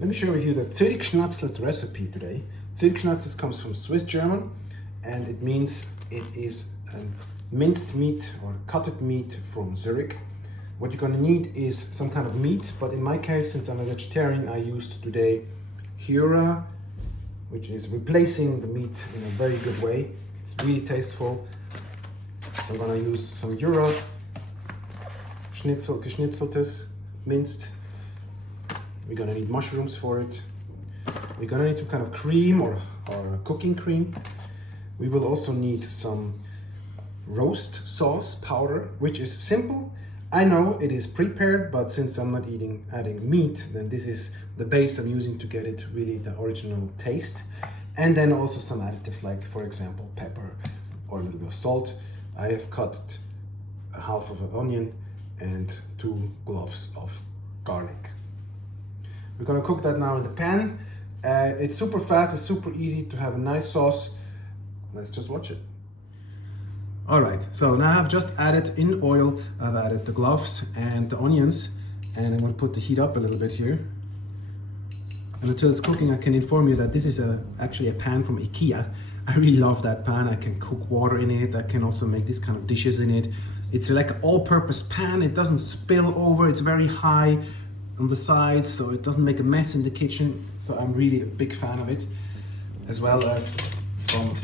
Let me share with you the Zurich Geschnetzeltes recipe today. Zurich Geschnetzeltes comes from Swiss German and it means it is minced meat or cutted meat from Zurich. What you're going to need is some kind of meat, but in my case, since I'm a vegetarian, I used today hura, which is replacing the meat in a very good way. It's really tasteful. I'm going to use some hura, Geschnetzeltes, minced. We're going to need mushrooms for it. We're going to need some kind of cream or cooking cream. We will also need some roast sauce powder, which is simple. I know it is prepared, but since I'm not adding meat, then this is the base I'm using to get it really the original taste. And then also some additives like, for example, pepper or a little bit of salt. I have cut a half of an onion and 2 cloves of garlic. We're gonna cook that now in the pan. It's super fast, it's super easy to have a nice sauce. Let's just watch it. All right, so now I've just added in oil, I've added the cloves and the onions, and I'm gonna put the heat up a little bit here. And until it's cooking, I can inform you that this is actually a pan from IKEA. I really love that pan. I can cook water in it. I can also make this kind of dishes in it. It's like an all-purpose pan. It doesn't spill over. It's very high on the sides, so it doesn't make a mess in the kitchen. So I'm really a big fan of it, as well as from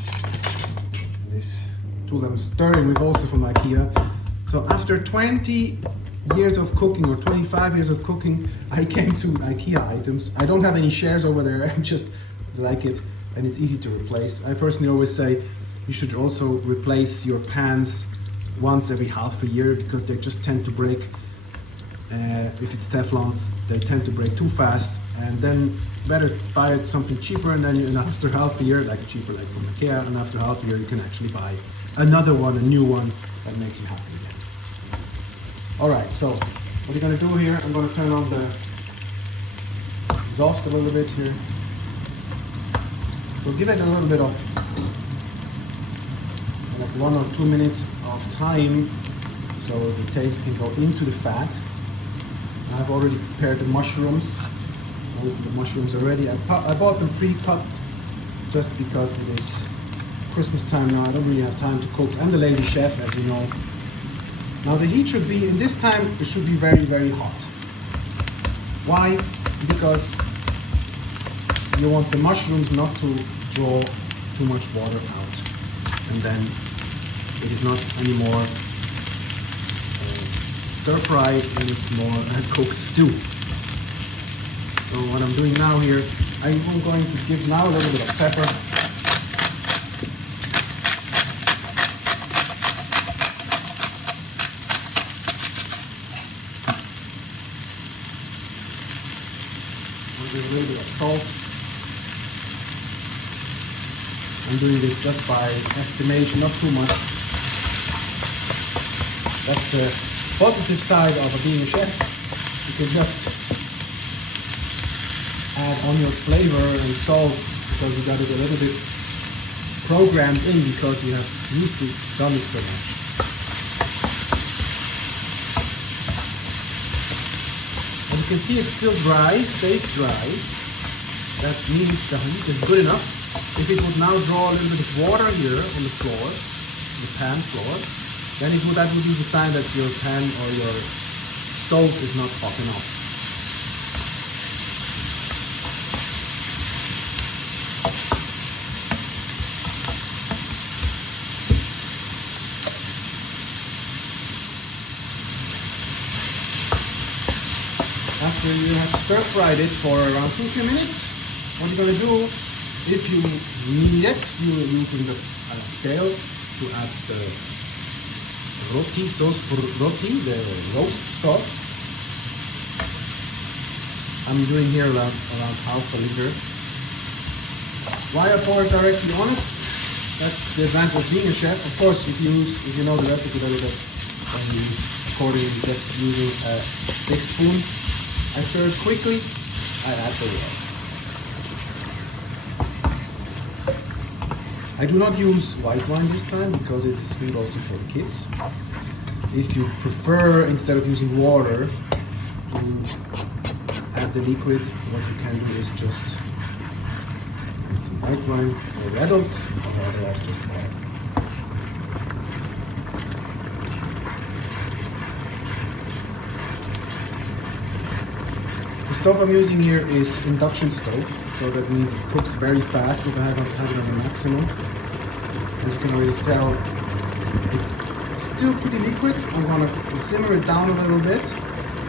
this tool I'm stirring with, also from IKEA. So after 20 years of cooking, or 25 years of cooking, I came to IKEA items. I don't have any shares over there. I just like it, and it's easy to replace. I personally always say you should also replace your pans once every half a year, because they just tend to break. If it's Teflon, they tend to break too fast, and then better buy something cheaper, and then after half a year, like cheaper like from IKEA, and after half a year you can actually buy another one, a new one that makes you happy again. All right, so what you're gonna do here, I'm gonna turn on the exhaust a little bit here. So give it a little bit of like 1 or 2 minutes of time so the taste can go into the fat. I've already prepared the mushrooms. I opened the mushrooms already. I bought them pre-cut just because it is Christmas time now. I don't really have time to cook. I'm the lazy chef, as you know. Now the heat should be, in this time, it should be very, very hot. Why? Because you want the mushrooms not to draw too much water out. And then it is not anymore stir fry, and it's more cooked stew. So what I'm doing now here, I'm going to give now a little bit of pepper. A little bit of salt. I'm doing this just by estimation, not too much. That's the positive side of being a chef. You can just add on your flavor and salt, because you got it a little bit programmed in, because you have used to done it so much. And you can see it's still dry, stays dry. That means the heat is good enough. If it would now draw a little bit of water here on the floor, the pan floor, then that would be the sign that your pan or your stove is not hot enough. After you have stir fried it for around 2-3 minutes, what you're going to do, if you need it, you will use the scale to add the roti sauce for roti, the roast sauce. I'm doing here around half a liter. Why I pour it directly on it? That's the advantage of being a chef. Of course, if you know the recipe very well, then you use accordingly, just using a big spoon. I stir it quickly, I add the water. I do not use white wine this time, because it is good also for the kids. If you prefer, instead of using water, to add the liquid, what you can do is just add some white wine or the adults, or otherwise just water. The stove I'm using here is induction stove, so that means it cooks very fast if I have it on the maximum. As you can already tell, it's still pretty liquid. I'm gonna simmer it down a little bit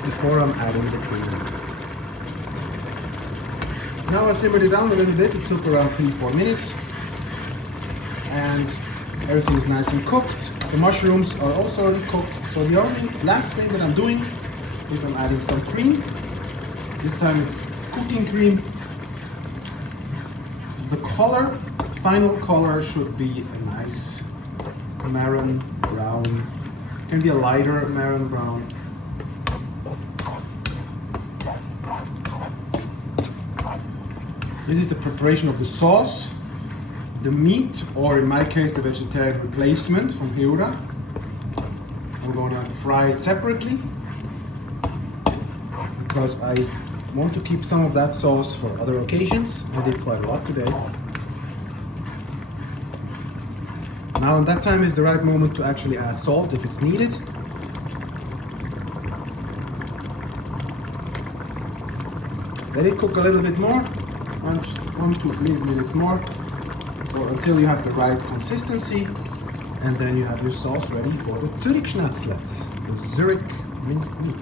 before I'm adding the cream. Now I simmered it down a little bit. It took around 3-4 minutes, and everything is nice and cooked. The mushrooms are also already cooked. So the only last thing that I'm doing is I'm adding some cream. This time it's cooking cream. The color, final color, should be a nice maroon brown. It can be a lighter maroon brown. This is the preparation of the sauce, the meat, or in my case the vegetarian replacement from Heura. I'm going to fry it separately because I want to keep some of that sauce for other occasions. I did quite a lot today. Now that time is the right moment to actually add salt if it's needed. Let it cook a little bit more, 1 to 3 minutes more, so until you have the right consistency, and then you have your sauce ready for the Zurich Geschnetzeltes, the Zurich minced meat.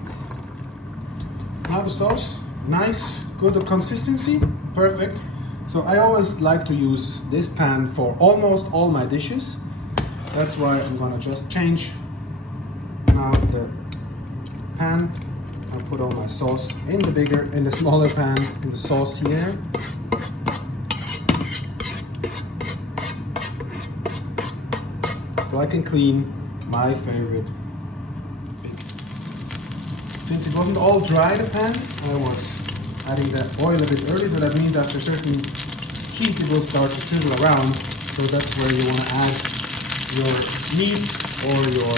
Now the sauce, nice, good consistency, perfect. So I always like to use this pan for almost all my dishes. That's why I'm gonna just change now the pan. I'll put all my sauce in the smaller pan, in the saucier. So I can clean my favorite bit. Since it wasn't all dry, the pan, I was adding the oil a bit early, so that means after a certain heat it will start to sizzle around. So that's where you want to add your meat or your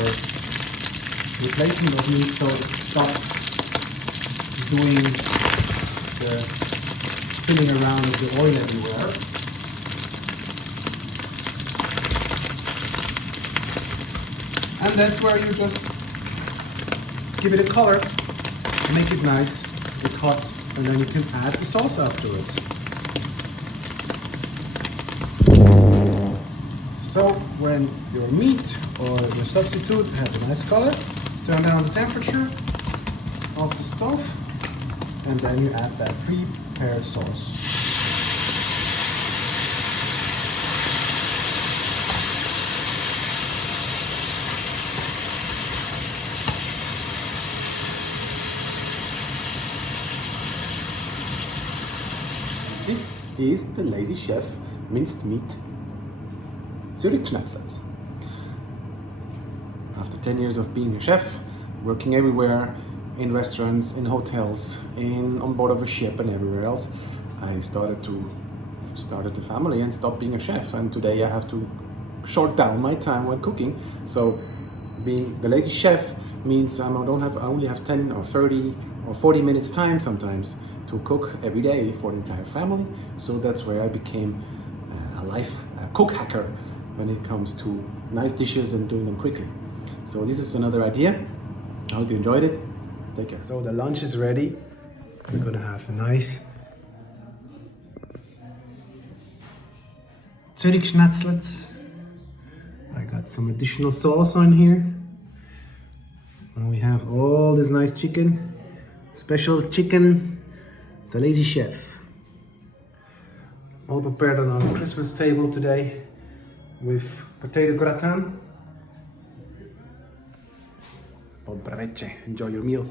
replacement of meat, so it stops doing the spinning around of the oil everywhere. And that's where you just give it a color, make it nice, it's hot, and then you can add the sauce afterwards. So when your meat or your substitute has a nice color, turn down the temperature of the stove, and then you add that prepared sauce. This is the Lazy Chef minced meat Zurich Geschnetzeltes. After 10 years of being a chef, working everywhere, in restaurants, in hotels, on board of a ship and everywhere else, I started a family and stopped being a chef. And today I have to short down my time when cooking. So being the lazy chef means I only have 10 or 30 or 40 minutes time sometimes to cook every day for the entire family. So that's where I became a cook hacker when it comes to nice dishes and doing them quickly. So this is another idea. I hope you enjoyed it. Take care. So the lunch is ready. We're gonna have a nice Zurich Geschnetzeltes. I got some additional sauce on here. And we have all this nice chicken, special chicken, the Lazy Chef. All prepared on our Christmas table today with potato gratin. Buon provecho. Enjoy your meal.